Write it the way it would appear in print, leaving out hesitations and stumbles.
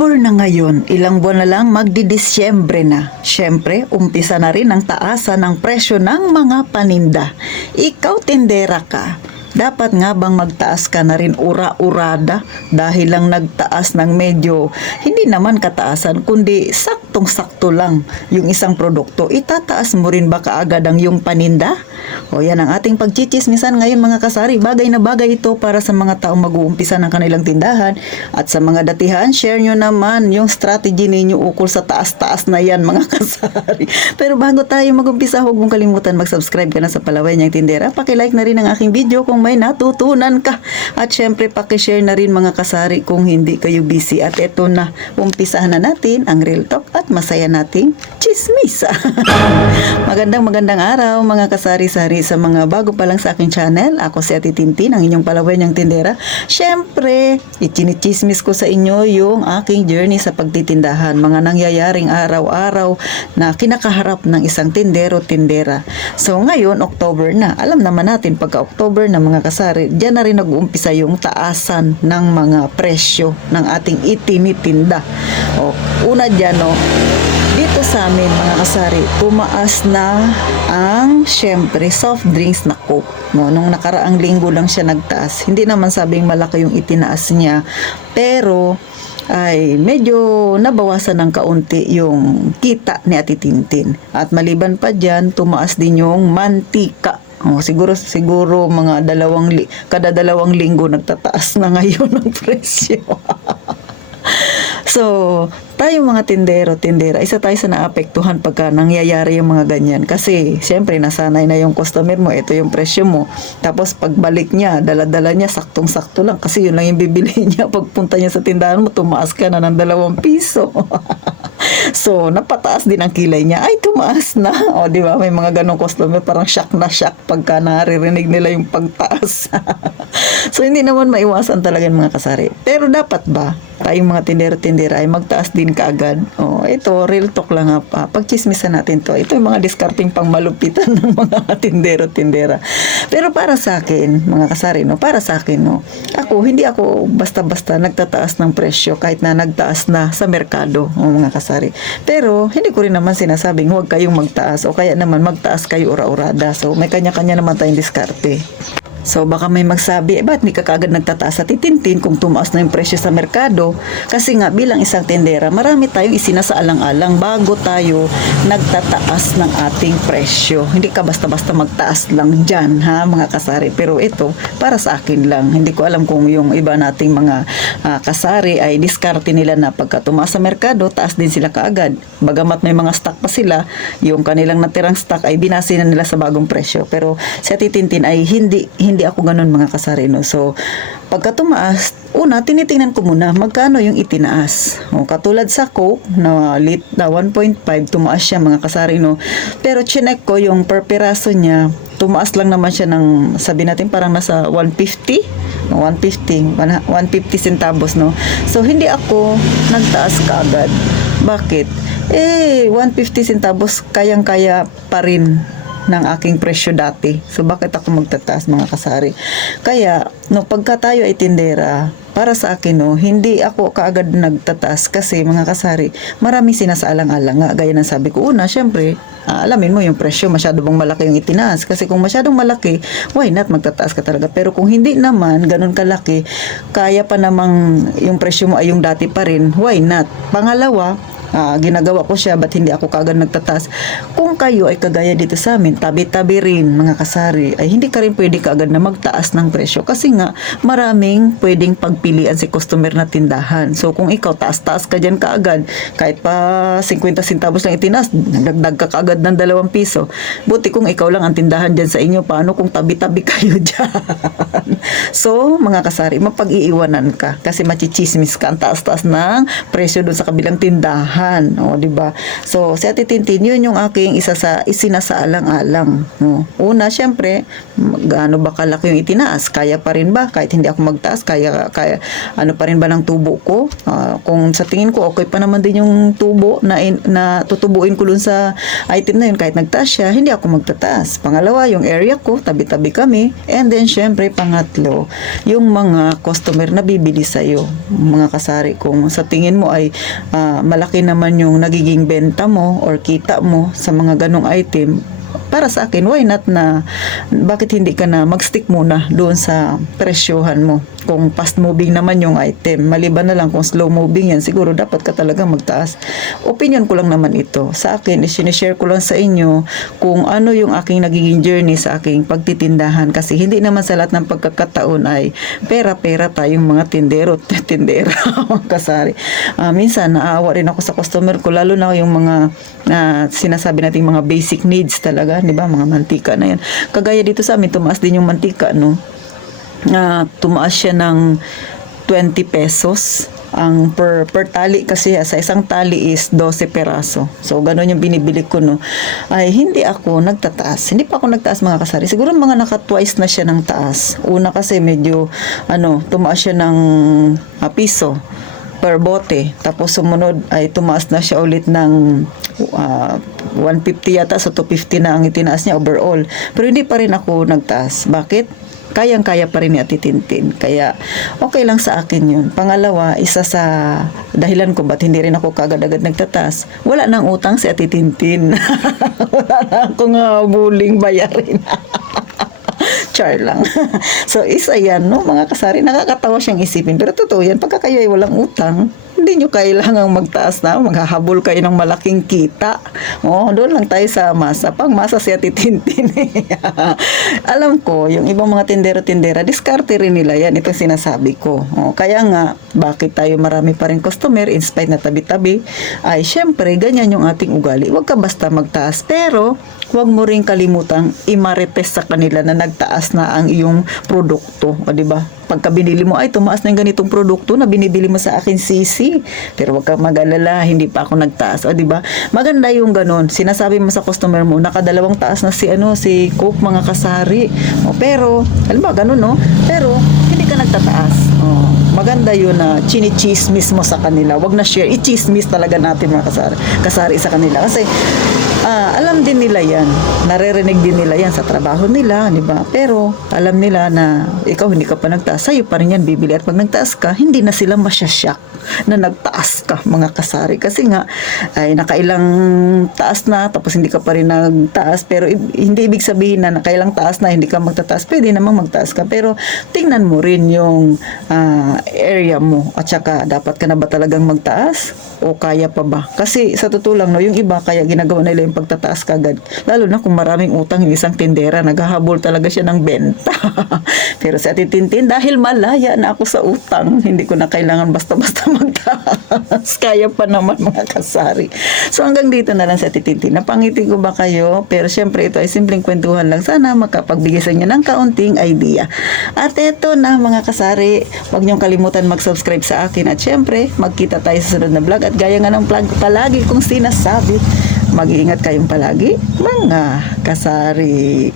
October na ngayon, ilang buwan na lang magdi-Disyembre na. Siyempre, umpisa na rin ang taasan ng presyo ng mga paninda. Ikaw tindera ka, dapat nga bang magtaas ka na rin ura-urada dahil lang nagtaas ng medyo hindi naman kataasan kundi saktong-sakto lang yung isang produkto, itataas mo rin ba kaagad ang yung paninda? O yan ang ating pagchichismisan ngayon mga kasari. Bagay na bagay ito para sa mga taong mag-uumpisa ng kanilang tindahan. At sa mga datihan, share nyo naman yung strategy ninyo ukol sa taas-taas na yan mga kasari. Pero bago tayo mag-umpisa, huwag mong kalimutan mag-subscribe ka na sa Palaway Niyang Tindera. Paki-like na rin ang aking video kung may natutunan ka. At syempre, paki-share na rin mga kasari kung hindi kayo busy. At eto na, umpisahan na natin ang Real Talk at masaya nating chismisa. Magandang araw mga kasari-sari sa mga bago pa lang sa aking channel. Ako si Ate Tintin, ang inyong Palaway Niyang Tindera. Syempre, ichinichismis ko sa inyo yung aking journey sa pagtitindahan. Mga nangyayaring araw-araw na kinakaharap ng isang tindero-tindera. So ngayon, October na. Alam naman natin, pagka October na mga kasari, diyan na rin nag-uumpisa yung taasan ng mga presyo ng ating itinitinda. O, una dyan, no, dito sa amin mga kasari, tumaas na ang syempre soft drinks na Coke. No, nung nakaraang linggo lang siya nagtaas. Hindi naman sabing malaki yung itinaas niya, pero ay medyo nabawasan ng kaunti yung kita ni Ate Tintin. At maliban pa dyan, tumaas din yung mantika. Siguro mga kada dalawang linggo nagtataas na ngayon ng presyo. So, tayo mga tindera, isa tayo sa naapektuhan pagka nangyayari yung mga ganyan. Kasi, syempre, nasanay na yung customer mo, ito yung presyo mo. Tapos, pagbalik niya, dala-dala niya, saktong-sakto lang. Kasi yun lang yung bibili niya. Pagpunta niya sa tindahan mo, tumaas ka na ng 2 piso. So, napataas din ang kilay niya. Ay, tumaas na. O, di ba? May mga ganong customer, parang shock na shock pagka naririnig nila yung pagtaas. So, hindi naman maiwasan talaga yung mga kasari. Pero dapat ba tayong mga tindera-tindera ay magtaas din kaagad? O, ito, real talk lang ha. Pagchismisan natin to. Ito yung mga discarding pang malupitan ng mga tindero-tindera. Pero para sa akin, mga kasari, no? Para sa akin, no? Hindi ako basta-basta nagtataas ng presyo kahit na nagtaas na sa merkado, mga kasari. Pero, hindi ko rin naman sinasabing huwag kayong magtaas o kaya naman magtaas kayo ura-urada. So, may kanya-kanya naman tayong diskarte. So, baka may magsabi, ba't di ka kaagad nagtataas sa titintin kung tumaas na yung presyo sa merkado? Kasi nga, bilang isang tindera, marami tayong isinasaalang-alang bago tayo nagtataas ng ating presyo. Hindi ka basta-basta magtaas lang dyan, ha, mga kasari. Pero ito, para sa akin lang. Hindi ko alam kung yung iba nating mga kasari ay diskarte nila na pagka tumaas sa merkado, taas din sila kaagad. Bagamat may mga stock pa sila, yung kanilang natirang stock ay binasi na nila sa bagong presyo. Pero sa titintin ay hindi ako ganun mga kasari, no. So, pagka tumaas, una, tinitingnan ko muna magkano yung itinaas. O, katulad sa Coke na 1.5, tumaas siya mga kasari, no. Pero chinek ko yung per piraso niya, tumaas lang naman siya ng, sabi natin parang nasa 150 centavos, no. So, hindi ako nagtaas kaagad. Bakit? 150 centavos kayang-kaya pa rin ng aking presyo dati. So, bakit ako magtataas mga kasari? Kaya, no, pagka tayo ay tindera, para sa akin, no, hindi ako kaagad nagtataas kasi mga kasari, marami sinasaalang-alang nga. Gaya ng sabi ko, una, syempre, alamin mo yung presyo, masyado bang malaki yung itinaas? Kasi kung masyadong malaki, why not magtataas ka talaga? Pero kung hindi naman, ganun kalaki, kaya pa namang yung presyo mo ay yung dati pa rin, why not? Pangalawa, ginagawa ko siya, ba't hindi ako kaagad nagtataas? Kung kayo ay kagaya dito sa amin, tabi-tabi rin mga kasari, ay hindi ka rin pwede kaagad na magtaas ng presyo kasi nga maraming pwedeng pagpilian si customer na tindahan. So kung ikaw taas-taas ka dyan kaagad, kahit pa 50 centavos lang itinaas, nagdagdag ka kaagad ng 2 piso. Buti kung ikaw lang ang tindahan dyan sa inyo, paano kung tabi-tabi kayo dyan? So mga kasari, mapag-iiwanan ka kasi machichismis ka ang taas-taas ng presyo doon sa kabilang tindahan. tindahan, o di ba? So si Ate Tintin, yun yung aking isinasaalang-alang, no? Una, syempre, gaano ba kalaki yung itinaas? Kaya pa rin ba kahit hindi ako magtaas? Kaya ano pa rin ba ng tubo ko? Kung sa tingin ko okay pa naman din yung tubo na tutubuin ko dun sa item na yun, kahit nagtaas siya, hindi ako magtataas. Pangalawa, yung area ko, tabi-tabi kami. And then syempre, pangatlo, yung mga customer na bibili sa'yo, mga kasari, kung sa tingin mo ay malaki naman yung nagiging benta mo or kita mo sa mga ganong item, para sa akin, why not na bakit hindi ka na mag-stick muna doon sa presyohan mo? Kung fast moving naman yung item, maliban na lang kung slow moving yan, siguro dapat ka talaga magtaas. Opinion ko lang naman ito. Sa akin, sinishare ko lang sa inyo kung ano yung aking nagiging journey sa aking pagtitindahan, kasi hindi naman sa lahat ng pagkakataon ay pera-pera tayong mga tindera mga kasari. Minsan naawa rin ako sa customer ko, lalo na yung mga sinasabi nating mga basic needs talaga, di ba? Mga mantika na yan. Kagaya dito sa amin, tumaas din yung mantika, no? Tumaas siya ng 20 pesos ang per tali, kasi sa isang tali is 12 peraso. So ganun yung binibili ko, no. Ay hindi ako nagtataas. Hindi pa ako nagtaas, mga kasari. Siguro mga naka-twice na siya ng taas. Una kasi medyo tumaas siya ng piso per bote. Tapos sumunod ay tumaas na siya ulit ng 150 yata, so 250 na ang itinaas niya overall. Pero hindi pa rin ako nagtaas. Bakit? Kayang-kaya pa rin ni Ate Tintin. Kaya, okay lang sa akin yun. Pangalawa, isa sa dahilan ko ba't hindi rin ako kagad-agad nagtataas, wala nang utang si Ate Tintin. Wala na akong buling bayarin. Char lang. So, isa yan, no? Mga kasari, nakakatawa siyang isipin. Pero totoo yan, pagka kayo ay walang utang, hindi nyo kailangang magtaas na, maghahabol kayo ng malaking kita. Doon lang tayo sa masa. Pang masa si Ate Tintin. Alam ko, yung ibang mga tindero-tindera, diskarte rin nila yan. Itong sinasabi ko. Kaya nga, bakit tayo marami pa rin customer, in spite na tabi-tabi, ay syempre, ganyan yung ating ugali. Huwag ka basta magtaas. Pero, huwag mo rin kalimutang imarites sa kanila na nagtaas na ang iyong produkto. O, diba? Pagka binili mo, ay tumaas na yung ganitong produkto na binibili mo sa akin, sisi. Pero wag kang mag-alala, hindi pa ako nagtaas. O, diba? Maganda yung ganun. Sinasabi mo sa customer mo, nakadalawang taas na si Coke, mga kasari. Pero, alam ba, ganun, no? Pero, hindi ka nagtataas. Maganda yun na chini-chismis mo sa kanila. Wag na share. I-chismis talaga natin, mga kasari sa kanila. Kasi, alam din nila yan. Naririnig din nila yan sa trabaho nila, di ba? Pero, alam nila na ikaw hindi ka pa nagtaas, sa'yo pa rin yan bibili. At pag nagtaas ka, hindi na sila masyasyak na nagtaas ka, mga kasari. Kasi nga, ay nakailang taas na, tapos hindi ka pa rin nagtaas. Pero hindi ibig sabihin na nakailang taas na, hindi ka magtataas. Pwede namang magtaas ka. Pero, tingnan mo rin yung area mo. At saka, dapat ka na ba talagang magtaas? O kaya pa ba? Kasi, sa totoo lang, no, yung iba, kaya ginagawa nila yung pagtataas kagad. Lalo na kung maraming utang yung isang tindera, naghahabol talaga siya ng benta. Pero sa Ate Tintin, dahil malaya na ako sa utang, hindi ko na kailangan basta-basta magtaas. Kaya pa naman, mga kasari. So hanggang dito na lang sa Ate Tintin. Napangiti ko ba kayo? Pero syempre ito ay simpleng kwentuhan lang. Sana makapagbigay sa inyo ng kaunting idea. At ito na, mga kasari, huwag niyong kalimutan mag-subscribe sa akin. At syempre, magkita tayo sa sunod na vlog. At gaya nga ng vlog palagi kong sinasabi, mag-iingat kayong palagi, mga kasari.